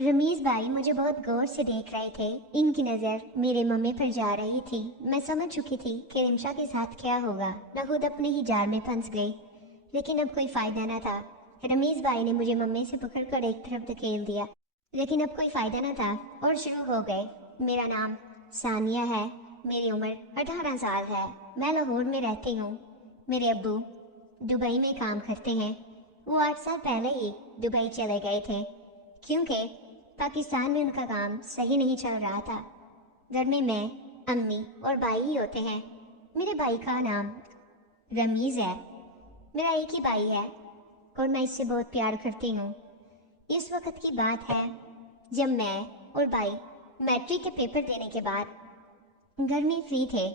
रमीज भाई मुझे बहुत गौर से देख रहे थे। इनकी नज़र मेरे मम्मी पर जा रही थी। मैं समझ चुकी थी कि रिमशा के साथ क्या होगा। मैं खुद अपने ही जाल में फंस गई, लेकिन अब कोई फायदा न था। रमीज भाई ने मुझे मम्मी से पकड़कर एक तरफ धकेल दिया, लेकिन अब कोई फायदा न था और शुरू हो गए। मेरा नाम सानिया है, मेरी उम्र 18 साल है। मैं लाहौर में रहती हूँ। मेरे अब्बू दुबई में काम करते हैं। वो 8 साल पहले ही दुबई चले गए थे, क्योंकि पाकिस्तान में उनका काम सही नहीं चल रहा था। घर में मैं, अम्मी और भाई ही होते हैं। मेरे भाई का नाम रमीज है। मेरा एक ही भाई है और मैं इससे बहुत प्यार करती हूँ। इस वक्त की बात है जब मैं और भाई मैट्रिक के पेपर देने के बाद घर में फ्री थे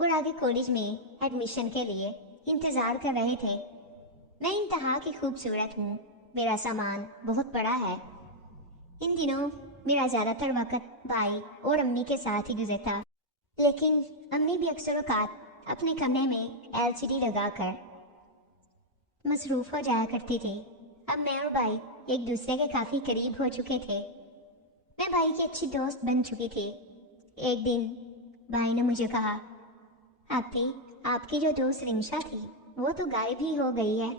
और आगे कॉलेज में एडमिशन के लिए इंतज़ार कर रहे थे। मैं इंतहा की खूबसूरत हूँ। मेरा सामान बहुत बड़ा है। इन दिनों मेरा ज़्यादातर वक्त भाई और अम्मी के साथ ही गुजरता, लेकिन अम्मी भी अक्सर औकात अपने कमरे में एलसीडी लगाकर मसरूफ़ हो जाया करती थी। अब मैं और भाई एक दूसरे के काफ़ी करीब हो चुके थे। मैं भाई की अच्छी दोस्त बन चुकी थी। एक दिन भाई ने मुझे कहा, आपी, आपकी जो दोस्त रिमशा थी वो तो गायब ही हो गई है।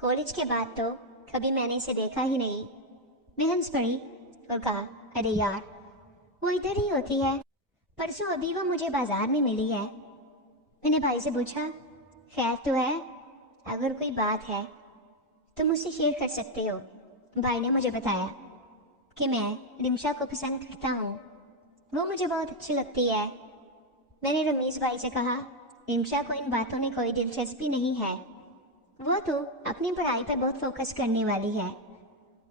कॉलेज के बाद तो कभी मैंने इसे देखा ही नहीं। मैं हंस पड़ी और कहा, अरे यार, वो इधर ही होती है। परसों अभी वो मुझे बाजार में मिली है। मैंने भाई से पूछा, खैर तो है? अगर कोई बात है तो मुझसे शेयर कर सकते हो। भाई ने मुझे बताया कि मैं रिमशा को पसंद करता हूँ। वो मुझे बहुत अच्छी लगती है। मैंने रमीज भाई से कहा, रिमशा को इन बातों में कोई दिलचस्पी नहीं है। वो तो अपनी पढ़ाई पर बहुत फोकस करने वाली है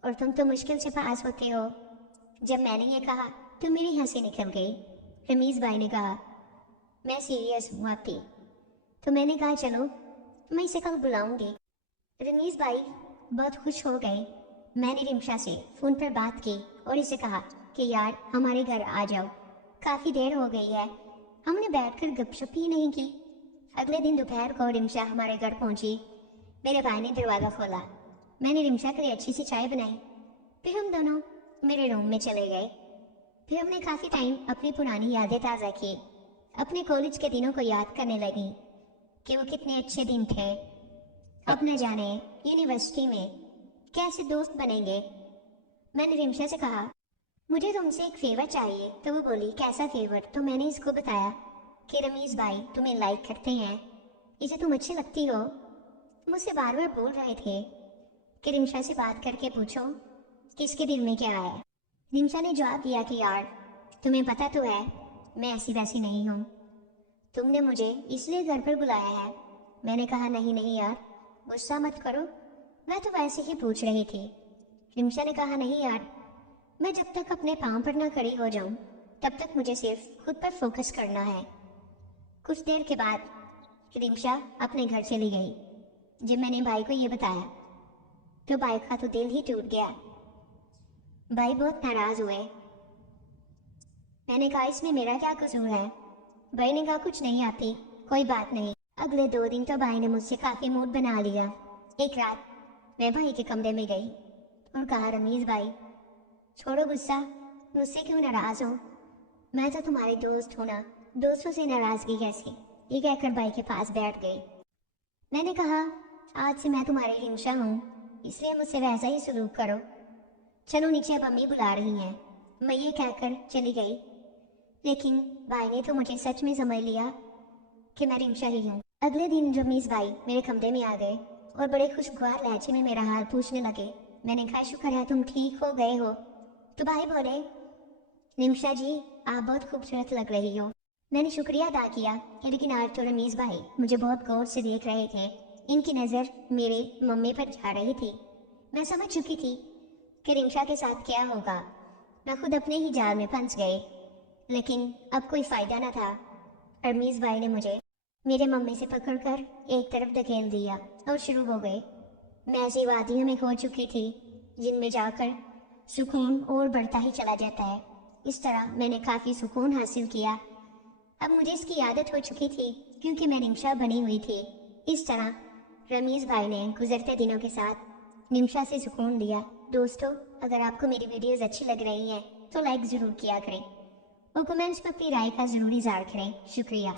और तुम तो मुश्किल से पास होते हो। जब मैंने ये कहा तो मेरी हंसी निकल गई। रमीज भाई ने कहा, मैं सीरियस हूँ आपकी। तो मैंने कहा, चलो मैं इसे कल बुलाऊंगी। रमीज भाई बहुत खुश हो गए। मैंने रिमशा से फ़ोन पर बात की और इसे कहा कि यार हमारे घर आ जाओ, काफ़ी देर हो गई है। हमने बैठकर गपशप ही नहीं की। अगले दिन दोपहर को रिमशा हमारे घर पहुंची। मेरे भाई ने दरवाज़ा खोला। मैंने रिमशा के लिए अच्छी सी चाय बनाई। फिर हम दोनों मेरे रूम में चले गए। फिर हमने काफ़ी टाइम अपनी पुरानी यादें ताज़ा की। अपने कॉलेज के दिनों को याद करने लगी कि वो कितने अच्छे दिन थे। अब न जाने यूनिवर्सिटी में कैसे दोस्त बनेंगे। मैंने रिमशा से कहा, मुझे तुमसे एक फेवर चाहिए। तो वो बोली, कैसा फेवर? तो मैंने इसको बताया कि रमीज भाई तुम्हें लाइक करते हैं, इसे तुम अच्छी लगती हो। मुझसे बार बार बोल रहे थे कि रिमशा से बात करके पूछो कि इसके दिल में क्या है। रिमशा ने जवाब दिया कि यार, तुम्हें पता तो है मैं ऐसी वैसी नहीं हूँ। तुमने मुझे इसलिए घर पर बुलाया है। मैंने कहा, नहीं नहीं यार, गुस्सा मत करो, मैं तो वैसे ही पूछ रही थी। रिमशा ने कहा, नहीं यार, मैं जब तक अपने पाँव पर ना खड़ी हो जाऊं तब तक मुझे सिर्फ खुद पर फोकस करना है। कुछ देर के बाद रिमशा अपने घर चली गई। जब मैंने भाई को ये बताया तो भाई का तो दिल ही टूट गया। भाई बहुत नाराज हुए। मैंने कहा, इसमें मेरा क्या कसूर है? भाई ने कहा, कुछ नहीं आती, कोई बात नहीं। अगले 2 दिन तो भाई ने मुझसे काफ़ी मूड बना लिया। एक रात मैं भाई के कमरे में गई और कहा, रमीज भाई, छोड़ो गुस्सा, मुझसे क्यों नाराज हो? मैं तो तुम्हारी दोस्त हूं ना, दोस्तों से नाराजगी कैसी? ये कहकर भाई के पास बैठ गई। मैंने कहा, आज से मैं तुम्हारी रिमशा हूँ, इसलिए मुझसे वैसा ही सलूक करो। चलो नीचे, अब अम्मी बुला रही हैं। मैं ये कहकर चली गई, लेकिन भाई ने तो मुझे सच में समझ लिया कि मैं रिमशा ही हूँ। अगले दिन रमीज भाई मेरे कमरे में आ गए और बड़े खुशगवार लहजे में मेरा हाल पूछने लगे। मैंने कहा, शुक्र है तुम ठीक हो गए हो। तो भाई बोले, रिमशा जी, आप बहुत खूबसूरत लग रही हो। मैंने शुक्रिया अदा किया, लेकिन आज तो रमीज भाई मुझे बहुत गौर से देख रहे थे। इनकी नज़र मेरे मम्मी पर जा रही थी। मैं समझ चुकी थी कि रिमशा के साथ क्या होगा। मैं खुद अपने ही जाल में फंस गई, लेकिन अब कोई फ़ायदा न था। रमीज भाई ने मुझे मेरे मम्मी से पकड़कर एक तरफ धकेल दिया और शुरू हो गए। मैं ऐसी वादियों में खो चुकी थी जिनमें जाकर सुकून और बढ़ता ही चला जाता है। इस तरह मैंने काफ़ी सुकून हासिल किया। अब मुझे इसकी आदत हो चुकी थी क्योंकि मैं रिमशा बनी हुई थी। इस तरह रमीज भाई ने गुजरते दिनों के साथ रिमशा से सुकून लिया। दोस्तों, अगर आपको मेरी वीडियोस अच्छी लग रही हैं तो लाइक ज़रूर किया करें और कमेंट्स में अपनी राय का ज़रूर इज़हार करें। शुक्रिया।